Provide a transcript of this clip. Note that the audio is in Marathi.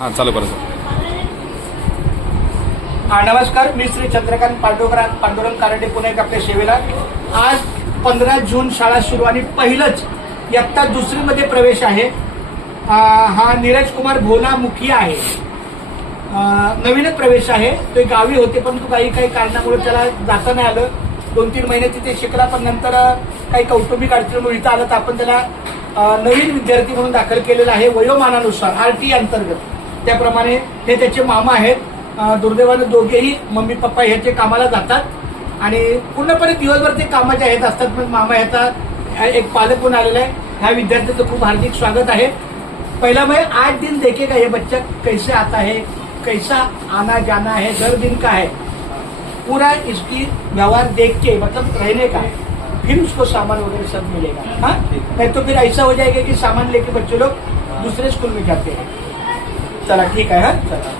हां चालू करा सर. नमस्कार, मी श्री चंद्रकांत पांडुरंग कारंडे पुणे आपल्या सेवेला. आज 15 जून शाळा सुरू आणि पहिलंच इयत्ता दुसरीमध्ये प्रवेश आहे. हा नीरज कुमार भोला मुखिया आहे. नवीनच प्रवेश आहे. ते गावी होते परंतु काही कारणामुळे त्याला जाता नाही आलं. 2-3 महिने तिथे शिकला, पण नंतर काही कौटुंबिक अडचणीमुळे इथं आलं तर आपण त्याला नवीन विद्यार्थी म्हणून दाखल केलेला आहे वयोमानानुसार RT अंतर्गत. त्याप्रमाणे हे त्याचे मामा आहेत. दुर्दैवानं दोघेही मम्मी पप्पा ह्याचे कामाला जातात आणि पूर्णपणे दिवसभर ते कामाच्या ह्यात असतात. पण मामा ह्याचा एक पालक म्हणून आलेला आहे. ह्या विद्यार्थ्याचं खूप हार्दिक स्वागत आहे. पहला मैं 8 दिन देखेगा ये बच्चा कैसे आता है, कैसा आना जाना है, दर दिन का है, पूरा इसकी व्यवहार देख के मतलब रहने का है, फिर उसको सामान वगैरह सब मिलेगा. हाँ, नहीं तो फिर ऐसा हो जाएगा कि सामान लेके बच्चे लोग दूसरे स्कूल में जाते हैं. चला ठीक है. हाँ चला.